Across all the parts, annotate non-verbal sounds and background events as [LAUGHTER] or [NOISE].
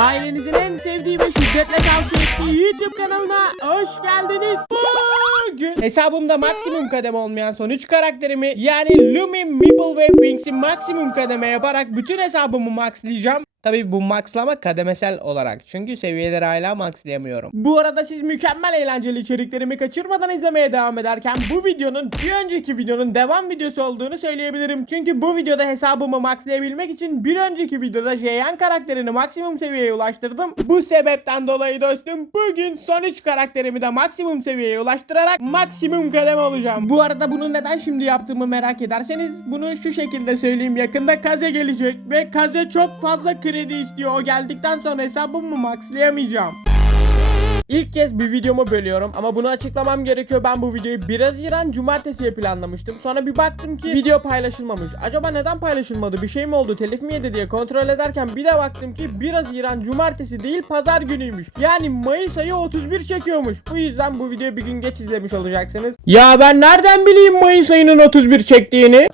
Ailenizin en sevdiği ve şiddetle tavsiye ettiği YouTube kanalına hoş geldiniz. Bugün hesabımda maksimum kademe olmayan son 3 karakterimi yani Lumi, Meeple ve Finks'i maksimum kademe yaparak bütün hesabımı maxlayacağım. Tabii bu maxlama kademesel olarak. Çünkü seviyeleri hala maxlayamıyorum. Bu arada siz mükemmel eğlenceli içeriklerimi kaçırmadan izlemeye devam ederken bu videonun bir önceki videonun devam videosu olduğunu söyleyebilirim. Çünkü bu videoda hesabımı maxlayabilmek için bir önceki videoda Jeyan karakterini maksimum seviyeye ulaştırdım. Bu sebepten dolayı dostum bugün son 3 karakterimi de maksimum seviyeye ulaştırarak maksimum kademe olacağım. Bu arada bunu neden şimdi yaptığımı merak ederseniz bunu şu şekilde söyleyeyim. Yakında Kaze gelecek ve Kaze çok fazla kredi istiyor. O geldikten sonra hesabımı maxlayamayacağım. İlk kez bir videomu bölüyorum ama bunu açıklamam gerekiyor. Ben bu videoyu 1 Haziran Cumartesi'ye planlamıştım. Sonra bir baktım ki video paylaşılmamış. Acaba neden paylaşılmadı? Bir şey mi oldu? Telif mi yedi diye kontrol ederken bir de baktım ki 1 Haziran Cumartesi değil Pazar günüymüş. Yani Mayıs ayı 31 çekiyormuş. Bu yüzden bu videoyu bir gün geç izlemiş olacaksınız. Ya ben nereden bileyim Mayıs ayının 31 çektiğini?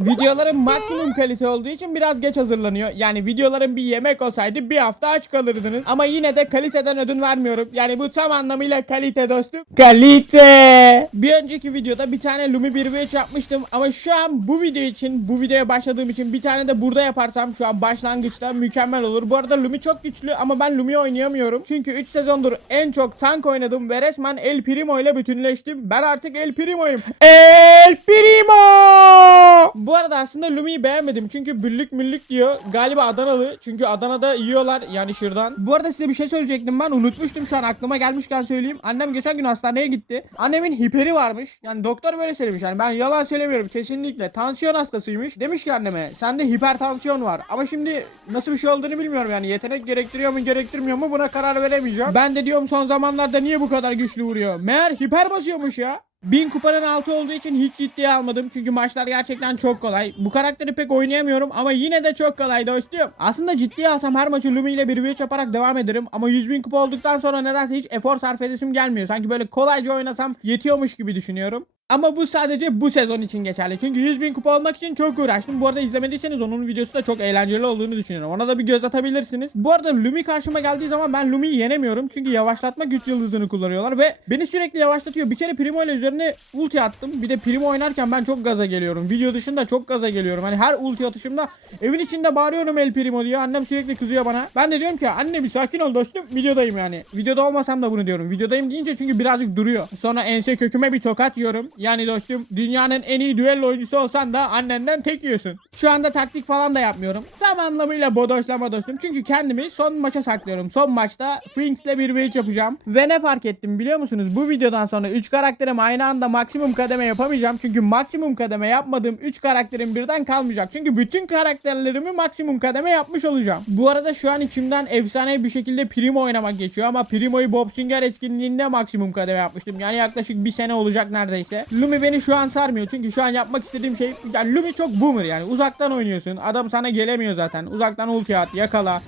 Videolarım maksimum kalite olduğu için biraz geç hazırlanıyor. Yani videolarım bir yemek olsaydı bir hafta aç kalırdınız. Ama yine de kaliteden ödün vermiyorum. Yani bu tam anlamıyla kalite dostum. Kalite. Bir önceki videoda bir tane Lumi 1v3 yapmıştım. Ama şu an bu video için, bu videoya başladığım için bir tane de burada yaparsam şu an başlangıçta mükemmel olur. Bu arada Lumi çok güçlü ama ben Lumi oynayamıyorum. Çünkü 3 sezondur en çok tank oynadım ve resmen El Primo ile bütünleştim. Ben artık El Primo'yum. El Primo! Bu arada aslında Lumi'yi beğenmedim çünkü büllük müllük diyor. Galiba Adanalı çünkü Adana'da yiyorlar yani şırdan. Bu arada size bir şey söyleyecektim ben unutmuştum şu an aklıma gelmişken söyleyeyim. Annem geçen gün hastaneye gitti. Annemin hiperi varmış. Yani doktor böyle söylemiş yani ben yalan söylemiyorum kesinlikle. Tansiyon hastasıymış. Demiş ki anneme sende hipertansiyon var. Ama şimdi nasıl bir şey olduğunu bilmiyorum yani yetenek gerektiriyor mu gerektirmiyor mu buna karar veremeyeceğim. Ben de diyorum son zamanlarda niye bu kadar güçlü vuruyor? Meğer hiper basıyormuş ya. 1000 kupanın altı olduğu için hiç ciddiye almadım. Çünkü maçlar gerçekten çok kolay. Bu karakteri pek oynayamıyorum ama yine de çok kolay dostum. Aslında ciddiye alsam her maçı Lumi ile bir v yaparak devam ederim. Ama 100 bin kupa olduktan sonra nedense hiç efor sarf edesim gelmiyor. Sanki böyle kolayca oynasam yetiyormuş gibi düşünüyorum. Ama bu sadece bu sezon için geçerli. Çünkü 100 bin kupa olmak için çok uğraştım. Bu arada izlemediyseniz onun videosu da çok eğlenceli olduğunu düşünüyorum. Ona da bir göz atabilirsiniz. Bu arada Lumi karşıma geldiği zaman ben Lumi'yi yenemiyorum. Çünkü yavaşlatma güç yıldızını kullanıyorlar ve beni sürekli yavaşlatıyor. Bir kere Primo ile üzerine ulti attım. Bir de Primo oynarken ben çok gaza geliyorum. Video dışında çok gaza geliyorum. Hani her ulti atışımda evin içinde bağırıyorum El Primo diye. Annem sürekli kızıyor bana. Ben de diyorum ki anne bir sakin ol dostum. Videodayım yani. Videoda olmasam da bunu diyorum. Videodayım deyince çünkü birazcık duruyor. Sonra ense köküme bir tokat yiyorum. Yani dostum dünyanın en iyi düello oyuncusu olsan da annenden tek yiyorsun. Şu anda taktik falan da yapmıyorum. Tam anlamıyla bodoşlama dostum. Çünkü kendimi son maça saklıyorum. Son maçta Finks'le bir v yapacağım. Ve ne fark ettim biliyor musunuz? Bu videodan sonra 3 karakterim aynı anda maksimum kademe yapamayacağım. Çünkü maksimum kademe yapmadığım 3 karakterim birden kalmayacak. Çünkü bütün karakterlerimi maksimum kademe yapmış olacağım. Bu arada şu an içimden efsane bir şekilde Primo oynamak geçiyor. Ama Primo'yu Bob Singer etkinliğinde maksimum kademe yapmıştım. Yani yaklaşık bir sene olacak neredeyse. Lumi beni şu an sarmıyor. Çünkü şu an yapmak istediğim şey yani Lumi çok boomer yani. Uzaktan oynuyorsun. Adam sana gelemiyor zaten. Uzaktan ulti at, yakala.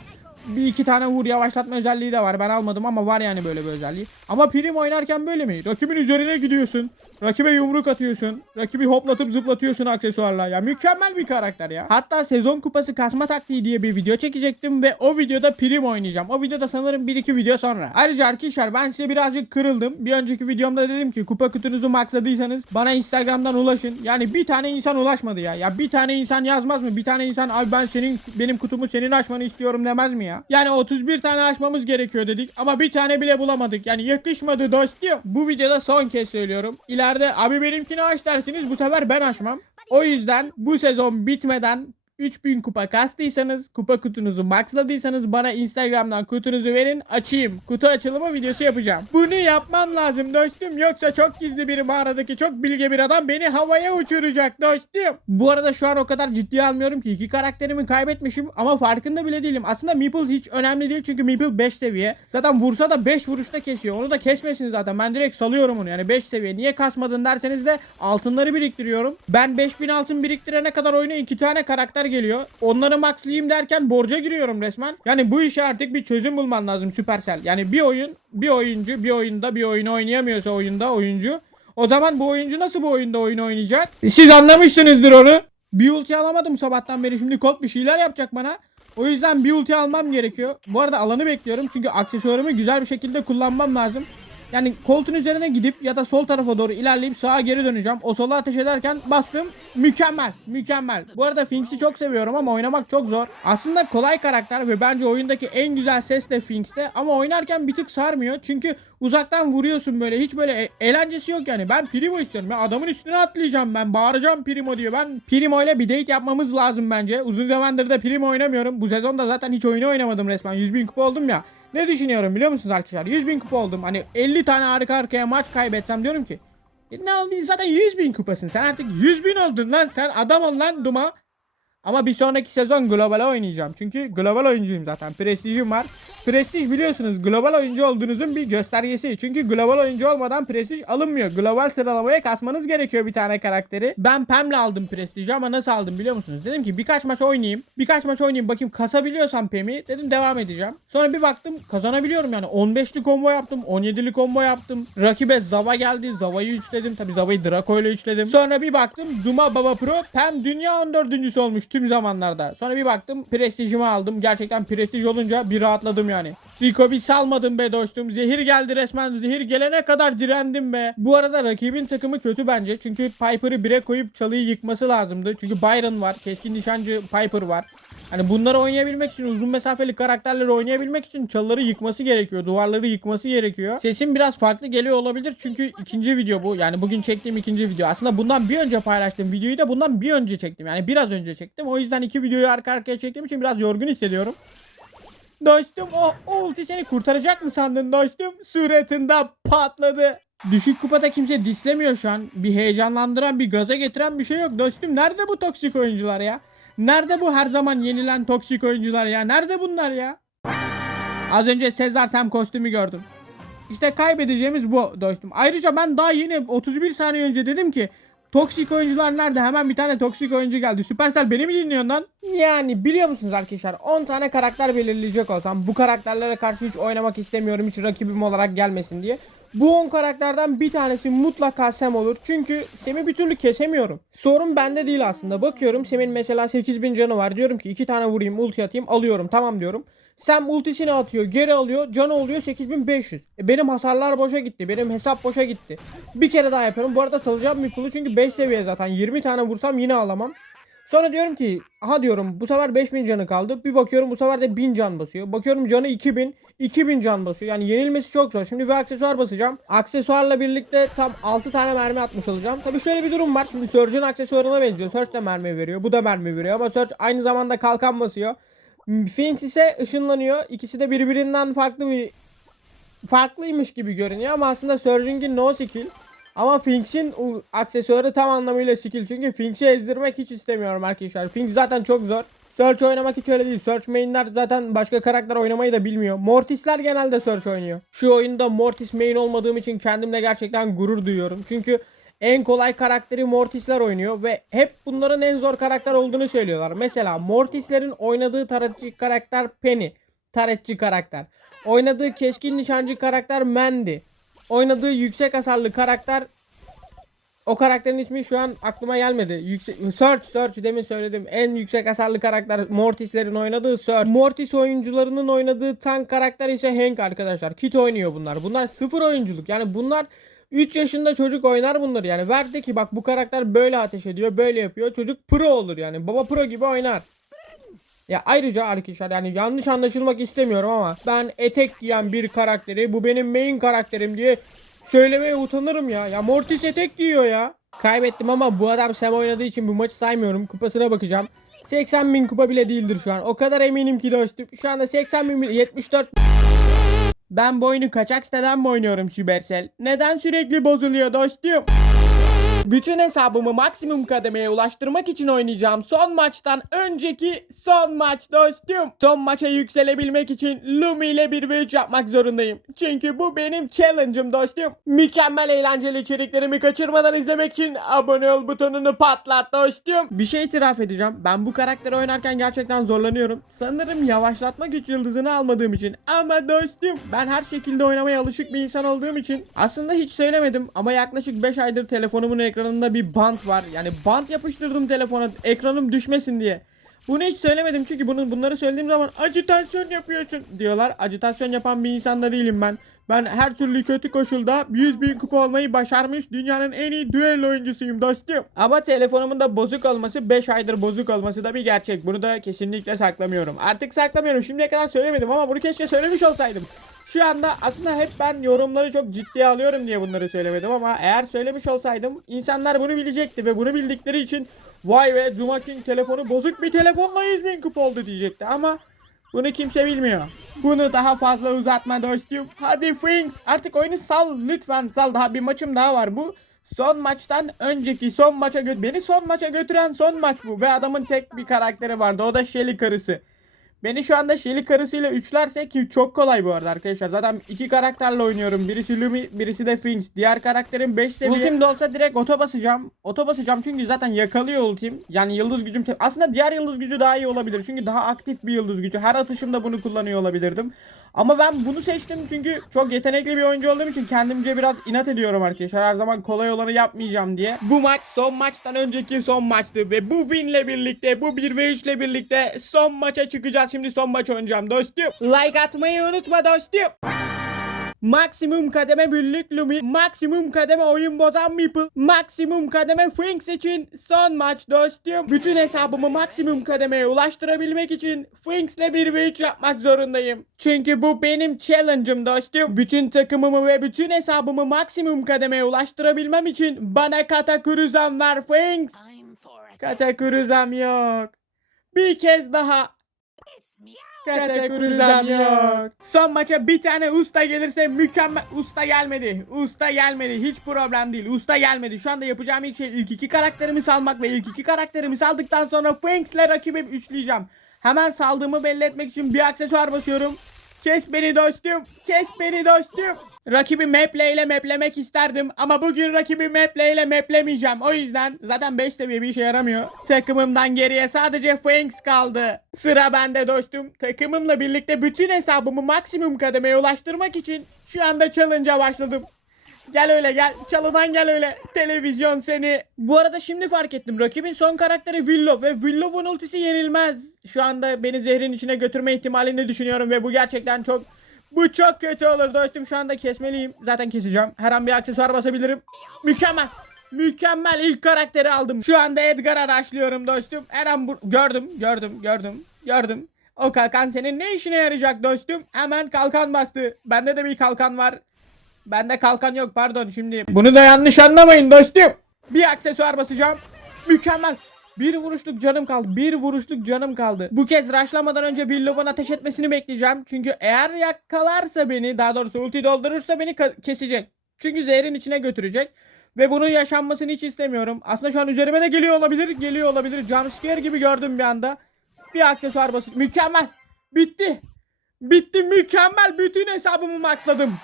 Bir iki tane vur yavaşlatma özelliği de var. Ben almadım ama var yani böyle bir özelliği. Ama prim oynarken böyle mi? Rakibin üzerine gidiyorsun. Rakibe yumruk atıyorsun. Rakibi hoplatıp zıplatıyorsun aksesuarla. Ya mükemmel bir karakter ya. Hatta sezon kupası kasma taktiği diye bir video çekecektim ve o videoda prim oynayacağım. O videoda sanırım 1-2 video sonra. Ayrıca arkadaşlar ben size birazcık kırıldım. Bir önceki videomda dedim ki kupa kutunuzu maxladıysanız bana Instagram'dan ulaşın. Yani bir tane insan ulaşmadı ya. Ya bir tane insan yazmaz mı? Bir tane insan abi ben senin benim kutumu senin açmanı istiyorum demez mi ya? Yani 31 tane açmamız gerekiyor dedik ama bir tane bile bulamadık. Yani yakışmadı dostum. Bu videoda son kez söylüyorum. İleride abi benimkini aç dersiniz bu sefer ben açmam. O yüzden bu sezon bitmeden 3000 kupa kastıysanız, kupa kutunuzu maxladıysanız bana Instagram'dan kutunuzu verin açayım. Kutu açılımı videosu yapacağım. Bunu yapmam lazım dostum. Yoksa çok gizli bir mağaradaki çok bilge bir adam beni havaya uçuracak dostum. Bu arada şu an o kadar ciddiye almıyorum ki iki karakterimi kaybetmişim ama farkında bile değilim. Aslında Meeple hiç önemli değil çünkü Meeple 5 seviye. Zaten vursa da 5 vuruşta kesiyor. Onu da kesmesin zaten. Ben direkt salıyorum onu yani 5 seviye. Niye kasmadın derseniz de altınları biriktiriyorum. Ben 5000 altın biriktirene kadar oyuna iki tane karakter geliyor. Onları maxlayayım derken borca giriyorum resmen. Yani bu işe artık bir çözüm bulman lazım Supercell. Yani bir oyun, bir oyuncu bir oyunda bir oyunu oynayamıyorsa oyunda oyuncu. O zaman bu oyuncu nasıl bu oyunda oyun oynayacak? Siz anlamışsınızdır onu. Bir ulti alamadım sabahtan beri. Şimdi Colt bir şeyler yapacak bana. O yüzden bir ulti almam gerekiyor. Bu arada alanı bekliyorum çünkü aksesuarımı güzel bir şekilde kullanmam lazım. Yani koltuğun üzerine gidip ya da sol tarafa doğru ilerleyip sağa geri döneceğim. O sola ateş ederken bastım. Mükemmel. Mükemmel. Bu arada Finks'i çok seviyorum ama oynamak çok zor. Aslında kolay karakter ve bence oyundaki en güzel ses de Finks'te. Ama oynarken bir tık sarmıyor. Çünkü uzaktan vuruyorsun böyle. Hiç böyle e- eğlencesi yok yani. Ben Primo istiyorum. Ben adamın üstüne atlayacağım ben. Bağıracağım Primo diyor. Ben Primo ile bir date yapmamız lazım bence. Uzun zamandır da Primo oynamıyorum. Bu sezon da zaten hiç oyunu oynamadım resmen. 100 bin kupa oldum ya. Ne düşünüyorum biliyor musunuz arkadaşlar? 100 bin kupa oldum. Hani 50 tane arka arkaya maç kaybetsem diyorum ki "E ne oldu zaten 100 bin kupasın. Sen artık 100 bin oldun lan. Sen adam ol lan Duma. Ama bir sonraki sezon global oynayacağım. Çünkü global oyuncuyum zaten. Prestijim var. Prestij biliyorsunuz global oyuncu olduğunuzun bir göstergesi. Çünkü global oyuncu olmadan prestij alınmıyor. Global sıralamaya kasmanız gerekiyor bir tane karakteri. Ben Pam'le aldım prestiji ama nasıl aldım biliyor musunuz? Dedim ki birkaç maç oynayayım. Birkaç maç oynayayım bakayım kasabiliyorsam Pam'i. Dedim devam edeceğim. Sonra bir baktım kazanabiliyorum yani. 15'li combo yaptım. 17'li combo yaptım. Rakibe Zava geldi. Zava'yı üçledim. Tabi Zava'yı Draco ile üçledim. Sonra bir baktım Zuma Baba Pro Pam dünya 14. olmuş tüm zamanlarda. Sonra bir baktım prestijimi aldım. Gerçekten prestij olunca bir rahatladım yani. Rico bir salmadım be dostum. Zehir geldi resmen. Zehir gelene kadar direndim be. Bu arada rakibin takımı kötü bence. Çünkü Piper'ı bire koyup çalıyı yıkması lazımdı. Çünkü Byron var. Keskin nişancı Piper var. Hani bunları oynayabilmek için uzun mesafeli karakterleri oynayabilmek için çalıları yıkması gerekiyor. Duvarları yıkması gerekiyor. Sesim biraz farklı geliyor olabilir çünkü ikinci video bu. Yani bugün çektiğim ikinci video. Aslında bundan bir önce paylaştığım videoyu da bundan bir önce çektim. Yani biraz önce çektim. O yüzden iki videoyu arka arkaya çektiğim için biraz yorgun hissediyorum. Dostum o, o ulti seni kurtaracak mı sandın dostum? Suratında patladı. Düşük kupada kimse dislemiyor şu an. Bir heyecanlandıran, bir gaza getiren bir şey yok. Dostum nerede bu toksik oyuncular ya? Nerede bu her zaman yenilen toksik oyuncular ya? Nerede bunlar ya? Az önce Sezar Sam kostümü gördüm. İşte kaybedeceğimiz bu dostum. Ayrıca ben daha yeni 31 saniye önce dedim ki Toksik oyuncular nerede? Hemen bir tane toksik oyuncu geldi. Supercell beni mi dinliyorsun lan? Yani biliyor musunuz arkadaşlar 10 tane karakter belirleyecek olsam bu karakterlere karşı hiç oynamak istemiyorum hiç rakibim olarak gelmesin diye. Bu 10 karakterden bir tanesi mutlaka Sam olur. Çünkü Sam'i bir türlü kesemiyorum. Sorun bende değil aslında. Bakıyorum Sam'in mesela 8000 canı var. Diyorum ki 2 tane vurayım ulti atayım alıyorum tamam diyorum. Sam ultisini atıyor geri alıyor canı oluyor 8500. E benim hasarlar boşa gitti. Benim hesap boşa gitti. Bir kere daha yapıyorum. Bu arada salacağım bir pulu çünkü 5 seviye zaten. 20 tane vursam yine alamam. Sonra diyorum ki aha diyorum bu sefer 5000 canı kaldı. Bir bakıyorum bu sefer de 1000 can basıyor. Bakıyorum canı 2000. 2000 can basıyor. Yani yenilmesi çok zor. Şimdi bir aksesuar basacağım. Aksesuarla birlikte tam 6 tane mermi atmış olacağım. Tabii şöyle bir durum var. Şimdi Surge'ın aksesuarına benziyor. Surge de mermi veriyor. Bu da mermi veriyor. Ama Surge aynı zamanda kalkan basıyor. Phoenix ise ışınlanıyor. İkisi de birbirinden farklı bir farklıymış gibi görünüyor ama aslında Surge'inki no skill. Ama Finks'in aksesuarı tam anlamıyla skill. Çünkü Finks'i ezdirmek hiç istemiyorum arkadaşlar. Finks zaten çok zor. Search oynamak hiç öyle değil. Search mainler zaten başka karakter oynamayı da bilmiyor. Mortis'ler genelde Search oynuyor. Şu oyunda Mortis main olmadığım için kendimle gerçekten gurur duyuyorum. Çünkü en kolay karakteri Mortis'ler oynuyor ve hep bunların en zor karakter olduğunu söylüyorlar. Mesela Mortis'lerin oynadığı taretçi karakter Penny. Taretçi karakter. Oynadığı keskin nişancı karakter Mandy. Oynadığı yüksek hasarlı karakter o karakterin ismi şu an aklıma gelmedi. Yüksek Search Search demin söyledim. En yüksek hasarlı karakter Mortis'lerin oynadığı Search. Mortis oyuncularının oynadığı tank karakter ise Hank arkadaşlar. Kit oynuyor bunlar. Bunlar sıfır oyunculuk. Yani bunlar 3 yaşında çocuk oynar bunları yani. Verdi ki bak bu karakter böyle ateş ediyor, böyle yapıyor. Çocuk pro olur yani. Baba pro gibi oynar. Ya ayrıca arkadaşlar yani yanlış anlaşılmak istemiyorum ama ben etek giyen bir karakteri bu benim main karakterim diye söylemeye utanırım ya. Ya Mortis etek giyiyor ya. Kaybettim ama bu adam Sam oynadığı için bu maçı saymıyorum. Kupasına bakacağım. 80 bin kupa bile değildir şu an. O kadar eminim ki dostum. Şu anda 80 bin bile- 74 ben bu oyunu kaçak siteden mi oynuyorum Supercell? Neden sürekli bozuluyor dostum? Bütün hesabımı maksimum kademeye ulaştırmak için oynayacağım son maçtan önceki son maç dostum. Son maça yükselebilmek için Lumi ile 1 ve 3 yapmak zorundayım. Çünkü bu benim challenge'ım dostum. Mükemmel eğlenceli içeriklerimi kaçırmadan izlemek için abone ol butonunu patlat dostum. Bir şey itiraf edeceğim. Ben bu karakteri oynarken gerçekten zorlanıyorum. Sanırım yavaşlatma güç yıldızını almadığım için. Ama dostum ben her şekilde oynamaya alışık bir insan olduğum için aslında hiç söylemedim ama yaklaşık 5 aydır telefonumun ekranında bir bant var. Yani bant yapıştırdım telefona ekranım düşmesin diye. Bunu hiç söylemedim çünkü bunu bunları söylediğim zaman acitasyon yapıyorsun diyorlar. Acitasyon yapan bir insan da değilim ben. Ben her türlü kötü koşulda 100 bin kupa olmayı başarmış dünyanın en iyi düello oyuncusuyum dostum. Ama telefonumun da bozuk olması 5 aydır bozuk olması da bir gerçek. Bunu da kesinlikle saklamıyorum. Artık saklamıyorum. Şimdiye kadar söylemedim ama bunu keşke söylemiş olsaydım. Şu anda aslında hep ben yorumları çok ciddiye alıyorum diye bunları söylemedim ama eğer söylemiş olsaydım insanlar bunu bilecekti ve bunu bildikleri için vay be Zuma King telefonu bozuk bir telefonla 100 bin kupa oldu diyecekti ama bunu kimse bilmiyor. Bunu daha fazla uzatma dostum. Hadi Frings artık oyunu sal lütfen sal daha bir maçım daha var bu. Son maçtan önceki son maça gö- beni son maça götüren son maç bu ve adamın tek bir karakteri vardı o da Shelly karısı. Beni şu anda Shelly karısıyla üçlerse ki çok kolay bu arada arkadaşlar. Zaten iki karakterle oynuyorum. Birisi Lumi, birisi de Finks. Diğer karakterim 5 seviye. Ultim de olsa direkt oto basacağım. Oto basacağım çünkü zaten yakalıyor ultim. Yani yıldız gücüm... Aslında diğer yıldız gücü daha iyi olabilir. Çünkü daha aktif bir yıldız gücü. Her atışımda bunu kullanıyor olabilirdim. Ama ben bunu seçtim çünkü çok yetenekli bir oyuncu olduğum için kendimce biraz inat ediyorum arkadaşlar. Her zaman kolay olanı yapmayacağım diye. Bu maç son maçtan önceki son maçtı ve bu winle birlikte bu 1 ve 3 ile birlikte son maça çıkacağız. Şimdi son maç oynayacağım dostum. Like atmayı unutma dostum. Maksimum kademe büllük Lumi, maksimum kademe oyun bozan Meeple, maksimum kademe Finks için son maç dostum. Bütün hesabımı maksimum kademeye ulaştırabilmek için Finks'le 1 ve 3 yapmak zorundayım. Çünkü bu benim challenge'ım dostum. Bütün takımımı ve bütün hesabımı maksimum kademeye ulaştırabilmem için bana katakuruzam ver a Katakuruzam yok. Bir kez daha Katakuruzam yok. Son maça bir tane usta gelirse mükemmel. Usta gelmedi. Usta gelmedi. Hiç problem değil. Usta gelmedi. Şu anda yapacağım ilk şey ilk iki karakterimi salmak ve ilk iki karakterimi saldıktan sonra Franks'le rakibi üçleyeceğim. Hemen saldığımı belli etmek için bir aksesuar basıyorum. Kes beni dostum. Kes beni dostum. Rakibi Maple ile maplemek isterdim ama bugün rakibi Maple ile maplemeyeceğim. O yüzden zaten 5 seviye bir işe yaramıyor. Takımımdan geriye sadece Franks kaldı. Sıra bende dostum. Takımımla birlikte bütün hesabımı maksimum kademeye ulaştırmak için şu anda challenge'a başladım. Gel öyle gel. Çalıdan gel öyle. Televizyon seni. Bu arada şimdi fark ettim. Rakibin son karakteri Willow ve Willow'un ultisi yenilmez. Şu anda beni zehrin içine götürme ihtimalini düşünüyorum ve bu gerçekten çok bu çok kötü olur dostum. Şu anda kesmeliyim. Zaten keseceğim. Her an bir aksesuar basabilirim. Mükemmel. Mükemmel ilk karakteri aldım. Şu anda Edgar'a araştırıyorum dostum. Her an bu... gördüm, gördüm, gördüm, gördüm. O kalkan senin ne işine yarayacak dostum? Hemen kalkan bastı. Bende de bir kalkan var. Bende kalkan yok pardon şimdi. Bunu da yanlış anlamayın dostum. Bir aksesuar basacağım. Mükemmel. Bir vuruşluk canım kaldı. Bir vuruşluk canım kaldı. Bu kez rushlamadan önce Willow'un ateş etmesini bekleyeceğim. Çünkü eğer yakalarsa beni daha doğrusu ulti doldurursa beni kesecek. Çünkü zehrin içine götürecek. Ve bunun yaşanmasını hiç istemiyorum. Aslında şu an üzerime de geliyor olabilir. Geliyor olabilir. Jumpscare gibi gördüm bir anda. Bir aksesuar basit. Mükemmel. Bitti. Bitti mükemmel. Bütün hesabımı maxladım.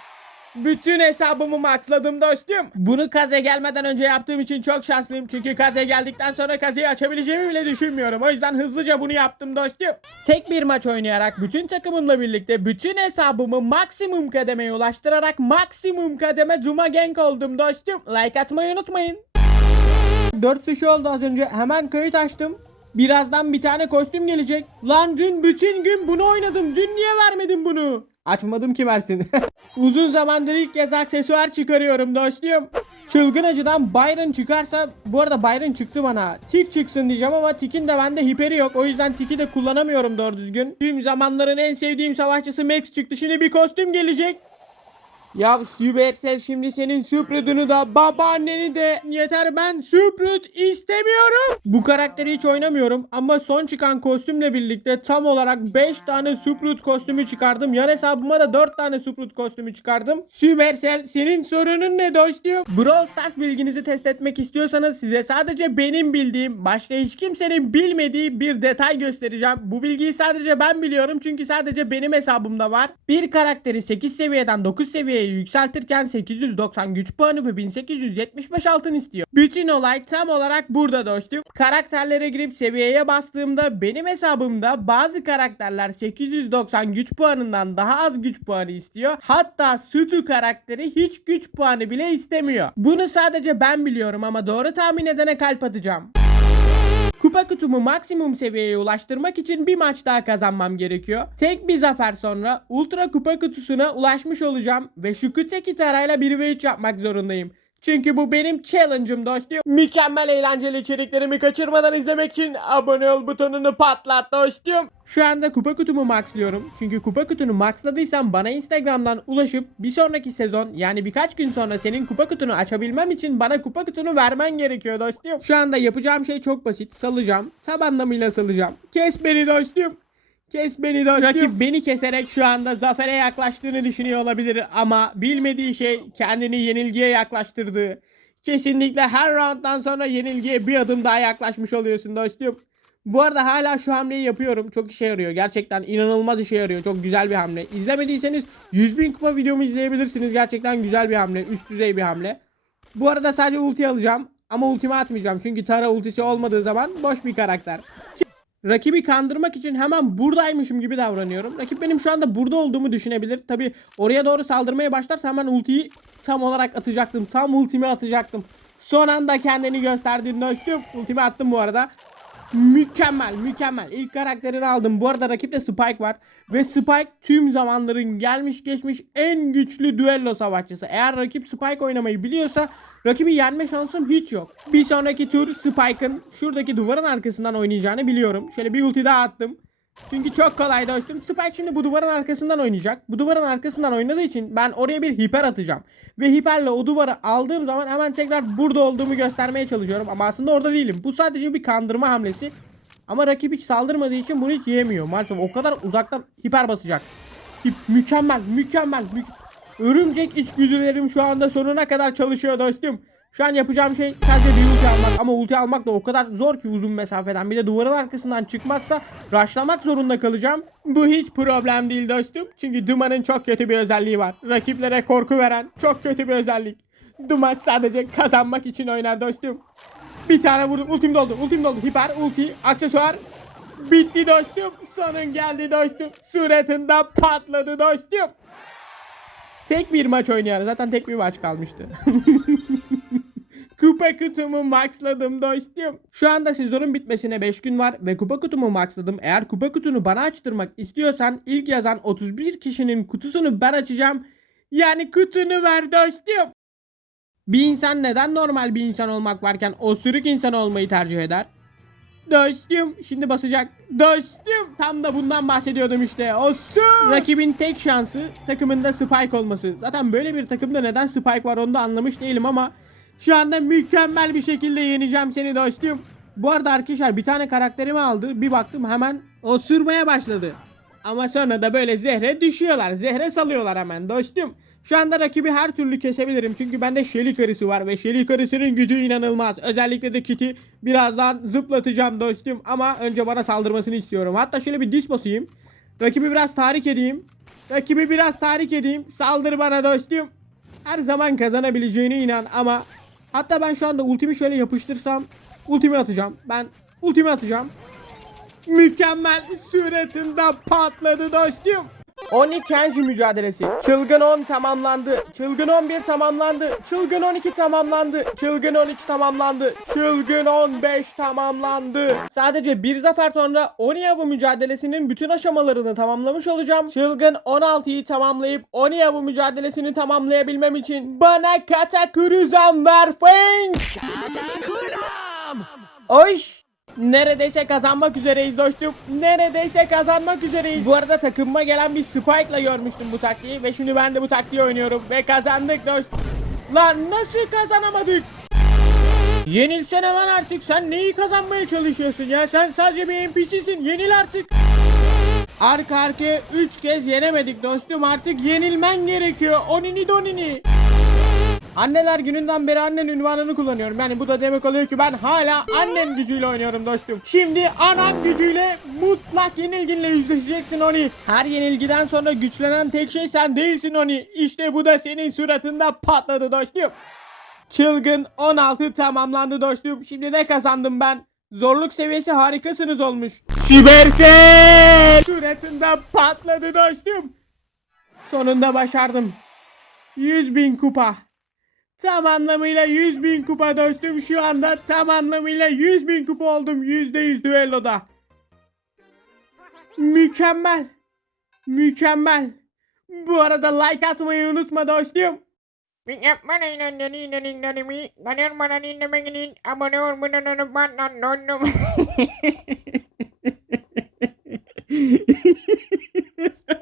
Bütün hesabımı maxladım dostum. Bunu Kaze gelmeden önce yaptığım için çok şanslıyım. Çünkü Kaze geldikten sonra Kaze'yi açabileceğimi bile düşünmüyorum. O yüzden hızlıca bunu yaptım dostum. Tek bir maç oynayarak bütün takımımla birlikte bütün hesabımı maksimum kademeye ulaştırarak maksimum kademe Zuma Gang oldum dostum. Like atmayı unutmayın. 4 sushi oldu az önce. Hemen kayıt açtım. Birazdan bir tane kostüm gelecek. Lan dün bütün gün bunu oynadım. Dün niye vermedin bunu? Açmadım ki versin. [LAUGHS] Uzun zamandır ilk kez aksesuar çıkarıyorum dostum. Çılgın acıdan Byron çıkarsa bu arada Byron çıktı bana. Tik çıksın diyeceğim ama Tik'in de bende hiperi yok. O yüzden Tik'i de kullanamıyorum doğru düzgün. Tüm zamanların en sevdiğim savaşçısı Max çıktı. Şimdi bir kostüm gelecek. Ya Supercell şimdi senin Suprut'unu da babaanneni de yeter ben Suprut istemiyorum. Bu karakteri hiç oynamıyorum ama son çıkan kostümle birlikte tam olarak 5 tane Suprut kostümü çıkardım. Yan hesabıma da 4 tane Suprut kostümü çıkardım. Supercell senin sorunun ne dostum? Brawl Stars bilginizi test etmek istiyorsanız size sadece benim bildiğim başka hiç kimsenin bilmediği bir detay göstereceğim. Bu bilgiyi sadece ben biliyorum çünkü sadece benim hesabımda var. Bir karakteri 8 seviyeden 9 seviyeye yükseltirken 890 güç puanı ve 1875 altın istiyor. Bütün olay tam olarak burada dostum. Karakterlere girip seviyeye bastığımda benim hesabımda bazı karakterler 890 güç puanından daha az güç puanı istiyor. Hatta Sutu karakteri hiç güç puanı bile istemiyor. Bunu sadece ben biliyorum ama doğru tahmin edene kalp atacağım. Kupa kutumu maksimum seviyeye ulaştırmak için bir maç daha kazanmam gerekiyor. Tek bir zafer sonra Ultra Kupa kutusuna ulaşmış olacağım ve şu Kuteki tarayla 1 ve 3 yapmak zorundayım. Çünkü bu benim challenge'ım dostum. Mükemmel eğlenceli içeriklerimi kaçırmadan izlemek için abone ol butonunu patlat dostum. Şu anda kupa kutumu maxlıyorum. Çünkü kupa kutunu maxladıysam bana Instagram'dan ulaşıp bir sonraki sezon yani birkaç gün sonra senin kupa kutunu açabilmem için bana kupa kutunu vermen gerekiyor dostum. Şu anda yapacağım şey çok basit. Salacağım. Tam anlamıyla salacağım. Kes beni dostum. Kes beni dostum. Rakip beni keserek şu anda zafere yaklaştığını düşünüyor olabilir ama bilmediği şey kendini yenilgiye yaklaştırdığı. Kesinlikle her rounddan sonra yenilgiye bir adım daha yaklaşmış oluyorsun dostum. Bu arada hala şu hamleyi yapıyorum. Çok işe yarıyor. Gerçekten inanılmaz işe yarıyor. Çok güzel bir hamle. İzlemediyseniz 100 bin kupa videomu izleyebilirsiniz. Gerçekten güzel bir hamle. Üst düzey bir hamle. Bu arada sadece ulti alacağım. Ama ultimi atmayacağım. Çünkü Tara ultisi olmadığı zaman boş bir karakter. Rakibi kandırmak için hemen buradaymışım gibi davranıyorum. Rakip benim şu anda burada olduğumu düşünebilir. Tabi oraya doğru saldırmaya başlarsa hemen ultiyi tam olarak atacaktım. Tam ultimi atacaktım. Son anda kendini gösterdin dostum. Ultimi attım bu arada. Mükemmel mükemmel. İlk karakterini aldım. Bu arada rakipte Spike var. Ve Spike tüm zamanların gelmiş geçmiş en güçlü düello savaşçısı. Eğer rakip Spike oynamayı biliyorsa rakibi yenme şansım hiç yok. Bir sonraki tur Spike'ın şuradaki duvarın arkasından oynayacağını biliyorum. Şöyle bir ulti daha attım. Çünkü çok kolay dostum. Spike şimdi bu duvarın arkasından oynayacak. Bu duvarın arkasından oynadığı için ben oraya bir hiper atacağım. Ve hiperle o duvarı aldığım zaman hemen tekrar burada olduğumu göstermeye çalışıyorum. Ama aslında orada değilim. Bu sadece bir kandırma hamlesi. Ama rakip hiç saldırmadığı için bunu hiç yiyemiyor. Maalesef o kadar uzaktan hiper basacak. Hip, mükemmel, mükemmel. mü- Örümcek içgüdülerim şu anda sonuna kadar çalışıyor dostum. Şu an yapacağım şey sadece bir ulti almak ama ulti almak da o kadar zor ki uzun mesafeden. Bir de duvarın arkasından çıkmazsa rushlamak zorunda kalacağım. Bu hiç problem değil dostum. Çünkü Duma'nın çok kötü bir özelliği var. Rakiplere korku veren çok kötü bir özellik. Duma sadece kazanmak için oynar dostum. Bir tane vurdum. Ultim doldu. Ultim doldu. Hiper, ulti, aksesuar. Bitti dostum. Sonun geldi dostum. Suratında patladı dostum. Tek bir maç oynayan. Zaten tek bir maç kalmıştı. [LAUGHS] kupa kutumu maxladım dostum. Şu anda sezonun bitmesine 5 gün var ve kupa kutumu maxladım. Eğer kupa kutunu bana açtırmak istiyorsan ilk yazan 31 kişinin kutusunu ben açacağım. Yani kutunu ver dostum. Bir insan neden normal bir insan olmak varken osuruk insan olmayı tercih eder? Dostum şimdi basacak. Dostum tam da bundan bahsediyordum işte. Osur. Rakibin tek şansı takımında Spike olması. Zaten böyle bir takımda neden Spike var onu da anlamış değilim ama şu anda mükemmel bir şekilde yeneceğim seni dostum. Bu arada arkadaşlar bir tane karakterimi aldı. Bir baktım hemen osurmaya başladı. Ama sonra da böyle zehre düşüyorlar. Zehre salıyorlar hemen dostum. Şu anda rakibi her türlü kesebilirim. Çünkü bende Shelly karısı var ve Shelly karısının gücü inanılmaz. Özellikle de Kitty birazdan zıplatacağım dostum. Ama önce bana saldırmasını istiyorum. Hatta şöyle bir dis basayım. Rakibi biraz tahrik edeyim. Rakibi biraz tahrik edeyim. Saldır bana dostum. Her zaman kazanabileceğine inan ama hatta ben şu anda ultimi şöyle yapıştırsam ultimi atacağım. Ben ultimi atacağım. Mükemmel suratında patladı dostum. Oni Kenji mücadelesi. Çılgın 10 tamamlandı. Çılgın 11 tamamlandı. Çılgın 12 tamamlandı. Çılgın 13 tamamlandı. Çılgın 15 tamamlandı. Sadece bir zafer sonra Oniyabu mücadelesinin bütün aşamalarını tamamlamış olacağım. Çılgın 16'yı tamamlayıp Oniyabu mücadelesini tamamlayabilmem için bana Katakuruzan ver Feng. Oy! Neredeyse kazanmak üzereyiz dostum. Neredeyse kazanmak üzereyiz. Bu arada takımıma gelen bir Spike'la görmüştüm bu taktiği. Ve şimdi ben de bu taktiği oynuyorum. Ve kazandık dostum. Lan nasıl kazanamadık? Yenilsene lan artık. Sen neyi kazanmaya çalışıyorsun ya? Sen sadece bir NPC'sin. Yenil artık. Arka arkaya 3 kez yenemedik dostum. Artık yenilmen gerekiyor. Onini donini. Anneler gününden beri annen ünvanını kullanıyorum. Yani bu da demek oluyor ki ben hala annem gücüyle oynuyorum dostum. Şimdi anam gücüyle mutlak yenilginle yüzleşeceksin Oni. Her yenilgiden sonra güçlenen tek şey sen değilsin Oni. İşte bu da senin suratında patladı dostum. Çılgın 16 tamamlandı dostum. Şimdi ne kazandım ben? Zorluk seviyesi harikasınız olmuş. Süpersel! Suratında patladı dostum. Sonunda başardım. 100 bin kupa. Tam anlamıyla 100 bin kupa dostum. Şu anda tam anlamıyla 100 bin kupa oldum %100 düelloda. Mükemmel. Mükemmel. Bu arada like atmayı unutma dostum. abone [LAUGHS]